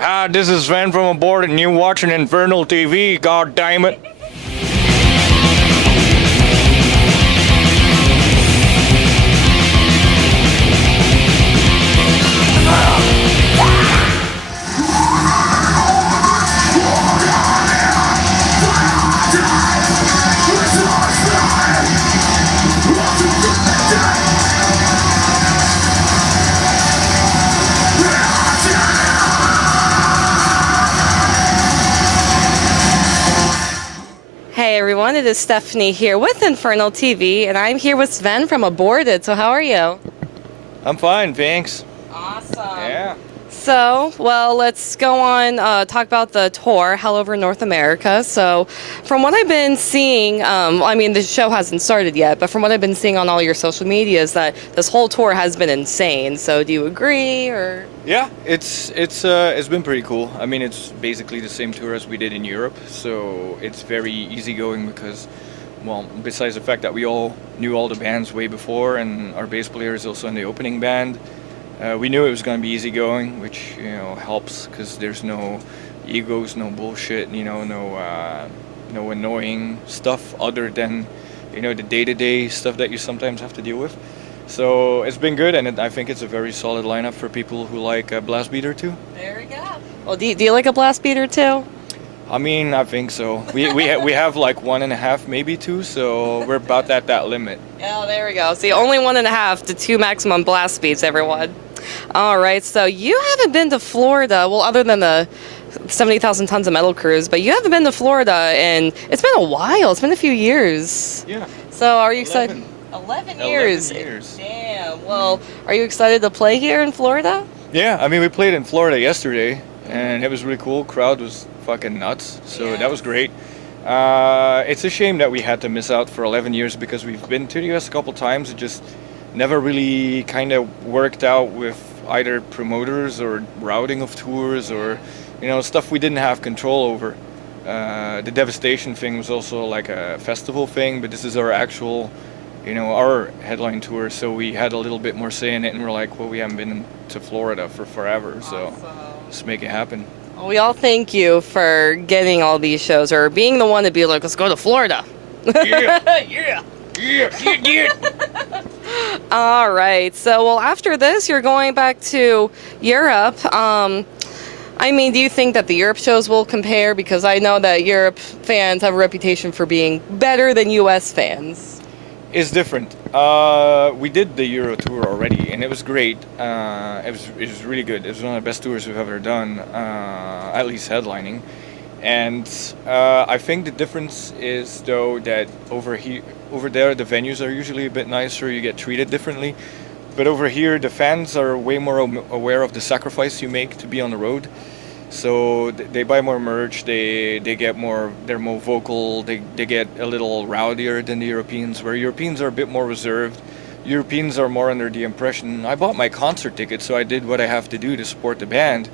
Hi, this is Sven from Aborted, and you're watching Infernal TV, god damn it. Hey everyone, it is Stephanie here with Infernal TV, and I'm here with Sven from Aborted. So how are you? I'm fine, thanks. Awesome. Yeah. So, well, let's go on, talk about the tour, Hell Over North America. So, from what I've been seeing, I mean, the show hasn't started yet, but from what I've been seeing on all your social media is that this whole tour has been insane. So, do you agree, or? Yeah, it's been pretty cool. I mean, it's basically the same tour as we did in Europe, so it's very easygoing because, well, besides the fact that we all knew all the bands way before, and our bass player is also in the opening band, we knew it was going to be easygoing, which, you know, helps because there's no egos, no bullshit, you know, no annoying stuff other than, you know, the day-to-day stuff that you sometimes have to deal with. So it's been good, and I think it's a very solid lineup for people who like a blast beat or two. There we go. Well, do you like a blast beat or two? I mean, I think so. We have like 1.5, maybe 2, so we're about at that limit. Oh, there we go. See, only 1.5 to 2 maximum blast beats, everyone. All right, so you haven't been to Florida, well, other than the 70,000 tons of metal cruise, but you haven't been to Florida, and it's been a while. It's been a few years. Yeah. So are you excited? 11 years. Damn. Well, are you excited to play here in Florida? Yeah, I mean, we played in Florida yesterday, and it was really cool. Crowd was fucking nuts, so that was great. It's a shame that we had to miss out for 11 years because we've been to the US a couple times. It just never really kind of worked out with either promoters or routing of tours or, you know, stuff we didn't have control over. The Devastation thing was also like a festival thing, but this is our actual, you know, our headline tour, so we had a little bit more say in it, and we're like, well, we haven't been to Florida for forever, so let's make it happen. Well, we all thank you for getting all these shows, or being the one to be like, let's go to Florida. Yeah. Yeah. All right, so, well, after this, you're going back to Europe. I mean, do you think that the Europe shows will compare? Because I know that Europe fans have a reputation for being better than US fans. It's different. We did the Euro tour already, and it was great. It was really good. It was one of the best tours we've ever done, at least headlining. And I think the difference is, though, that over there the venues are usually a bit nicer. You get treated differently. But over here, the fans are way more aware of the sacrifice you make to be on the road. So they buy more merch, they're more vocal, they get a little rowdier than the Europeans, where Europeans are a bit more reserved. Europeans are more under the impression, I bought my concert ticket, so I did what I have to do to support the band,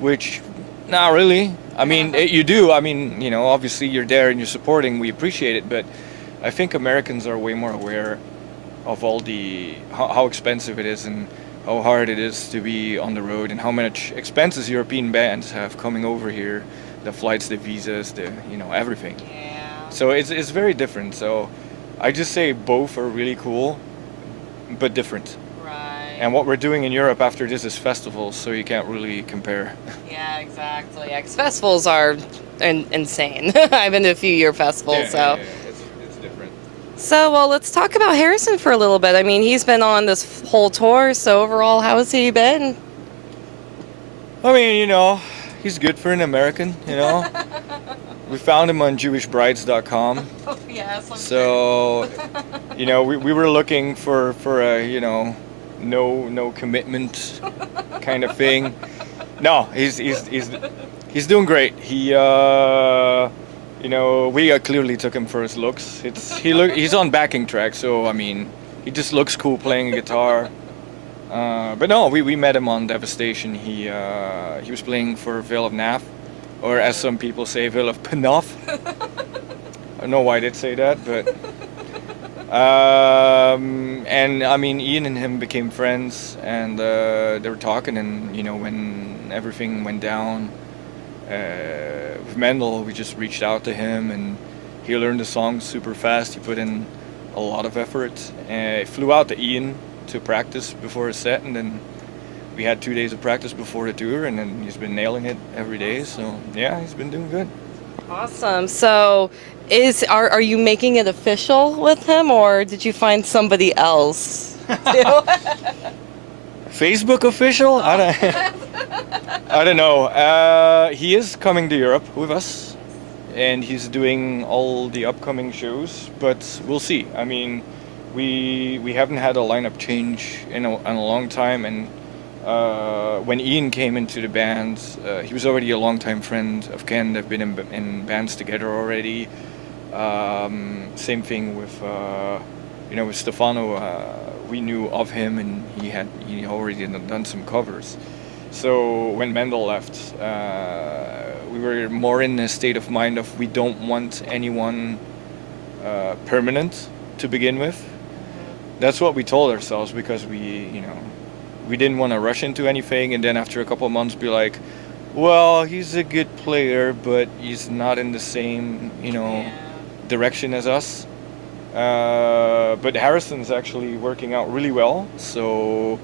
which, not really. I mean, you do. I mean, you know, obviously you're there and you're supporting, we appreciate it, but I think Americans are way more aware of all how expensive it is and how hard it is to be on the road and how much expenses European bands have coming over here, the flights, the visas, everything. Yeah. So it's very different. So I just say both are really cool, but different. Right. And what we're doing in Europe after this is festivals, so you can't really compare. Yeah, exactly. Yeah, 'cause festivals are insane. I've been to a few year festivals, so. Yeah. It's different. So, well, let's talk about Harrison for a little bit. I mean, he's been on this whole tour, so overall, how has he been? I mean, you know, he's good for an American, you know. We found him on jewishbrides.com. Oh, yes. So, you know, we were looking for a, you know, no commitment kind of thing. No, he's doing great. He you know, we clearly took him for his looks. He's on backing track, so I mean, he just looks cool playing a guitar. But no, we met him on Devastation. He was playing for Veil of Nath, or as some people say, Veil of Panoff. I don't know why they'd say that, but and I mean, Ian and him became friends, and they were talking, and you know, when when everything went down. With Mendel, we just reached out to him, and he learned the songs super fast. He put in a lot of effort. Flew out to Ian to practice before a set, and then we had 2 days of practice before the tour, and then he's been nailing it every day. So yeah, he's been doing good. Awesome. So, are you making it official with him, or did you find somebody else? Facebook official? I don't know. He is coming to Europe with us, and he's doing all the upcoming shows. But we'll see. I mean, we haven't had a lineup change in a long time, and when Ian came into the band, he was already a longtime friend of Ken. They've been in bands together already. Same thing with with Stefano. We knew of him, and he already done some covers. So when Mendel left, we were more in a state of mind of we don't want anyone permanent to begin with. That's what we told ourselves, because we didn't want to rush into anything, and then after a couple of months be like, well, he's a good player, but he's not in the same direction as us. But Harrison's actually working out really well, so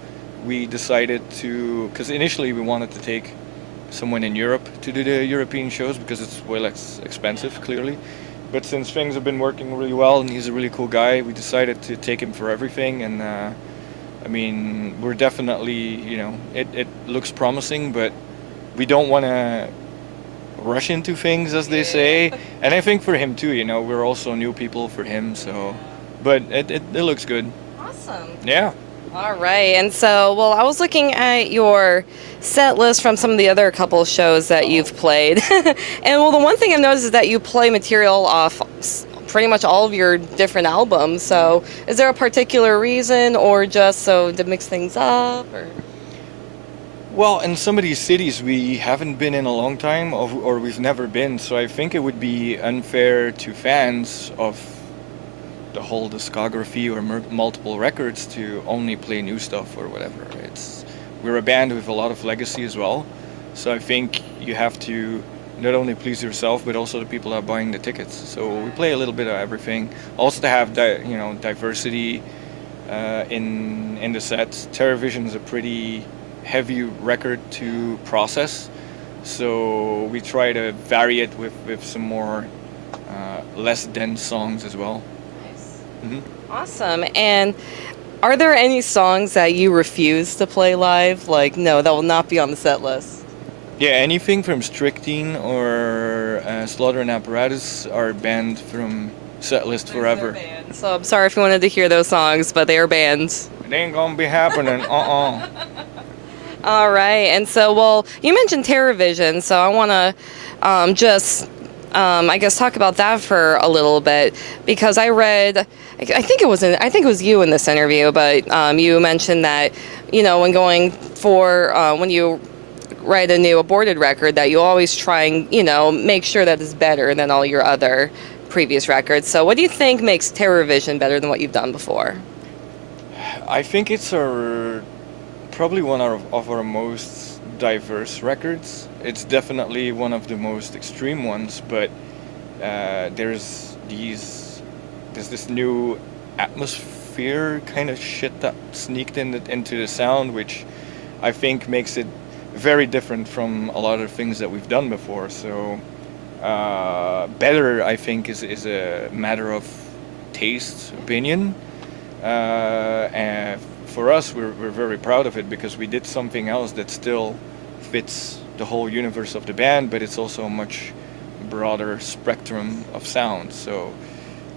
we decided to, because initially we wanted to take someone in Europe to do the European shows because it's way less expensive, clearly. But since things have been working really well and he's a really cool guy, we decided to take him for everything. And I mean, we're definitely, it looks promising, but we don't want to rush into things, as they say. And I think for him too, we're also new people for him, so, but it looks good. Awesome. Yeah. All right. And so, well, I was looking at your set list from some of the other couple of shows that you've played. And well, the one thing I've noticed is that you play material off pretty much all of your different albums. So is there a particular reason, or just so to mix things up, or? Well, in some of these cities we haven't been in a long time, or we've never been, so I think it would be unfair to fans of the whole discography or multiple records to only play new stuff or whatever. We're a band with a lot of legacy as well, so I think you have to not only please yourself but also the people that are buying the tickets. So we play a little bit of everything. Also to have diversity in the set. TerrorVision is a pretty heavy record to process, so we try to vary it with some more less dense songs as well. Nice. Mm-hmm. Awesome. And are there any songs that you refuse to play live? Like, no, that will not be on the set list. Yeah, anything from Strychnine or Slaughter and Apparatus are banned from Setlist forever. So I'm sorry if you wanted to hear those songs, but they are banned. It ain't gonna be happening. All right. And so, well, you mentioned TerrorVision, so I want to just I guess talk about that for a little bit, because I read, I think it was you in this interview, but you mentioned that when going for when you write a new Aborted record, that you always try and make sure that it's better than all your other previous records. So what do you think makes TerrorVision better than what you've done before? I think it's probably one of our most diverse records. It's definitely one of the most extreme ones, but there's this new atmosphere kind of shit that sneaked into the sound, which I think makes it very different from a lot of things that we've done before. So better, I think, is a matter of taste, opinion, and for us, we're very proud of it, because we did something else that still fits the whole universe of the band, but it's also a much broader spectrum of sound. So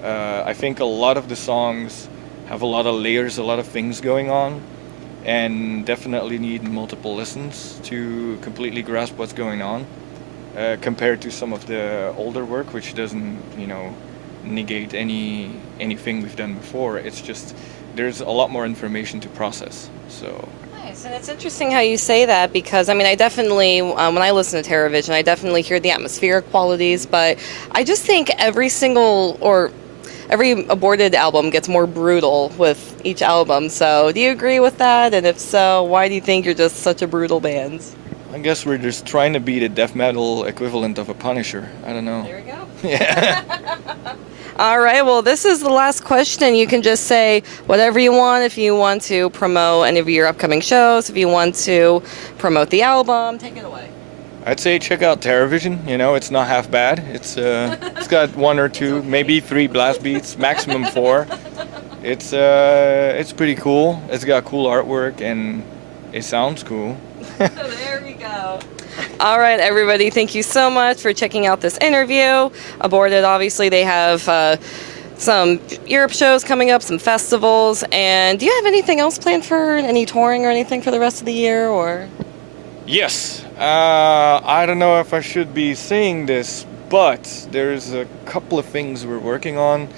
I think a lot of the songs have a lot of layers, a lot of things going on, and definitely need multiple listens to completely grasp what's going on, compared to some of the older work, which doesn't negate anything we've done before. It's just there's a lot more information to process. So nice. And it's interesting how you say that, because I definitely when I listen to TerrorVision, I definitely hear the atmospheric qualities, but I just think every Aborted album gets more brutal with each album. So do you agree with that? And if so, why do you think you're just such a brutal band? I guess we're just trying to be the death metal equivalent of a Punisher. I don't know. There we go. Yeah. All right, well, this is the last question. You can just say whatever you want. If you want to promote any of your upcoming shows, if you want to promote the album, take it away. I'd say check out TerrorVision. You know, it's not half bad. It's got 1 or 2, maybe 3 blast beats, maximum 4. It's pretty cool. It's got cool artwork and it sounds cool. There we go. All right, everybody, thank you so much for checking out this interview. Aborted, obviously, they have some Europe shows coming up, some festivals. And do you have anything else planned for any touring or anything for the rest of the year? Or Yes. I don't know if I should be saying this, but there's a couple of things we're working on.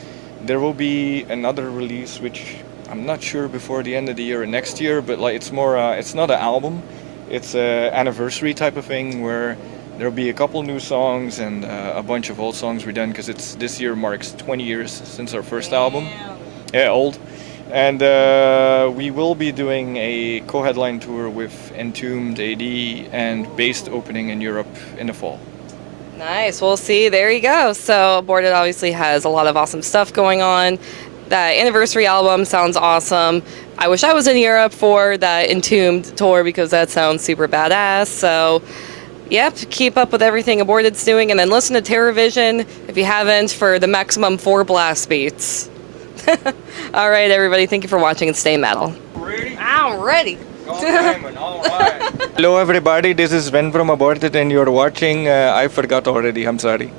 There will be another release, which I'm not sure before the end of the year or next year, but like it's more, it's not an album. It's an anniversary type of thing where there'll be a couple new songs and a bunch of old songs redone because this year marks 20 years since our first album. Yeah, old. And we will be doing a co-headline tour with Entombed AD and Based opening in Europe in the fall. nice. We'll see. There you go. So Aborted obviously has a lot of awesome stuff going on. That anniversary album sounds awesome. I wish I was in Europe for that Entombed tour because that sounds super badass. So, yep, keep up with everything Aborted's doing, and then listen to TerrorVision if you haven't for the maximum 4 blast beats. All right, everybody, thank you for watching and stay metal. Ready? I'm ready. All right. Hello, everybody. This is Sven from Aborted, and you're watching. I forgot already. I'm sorry.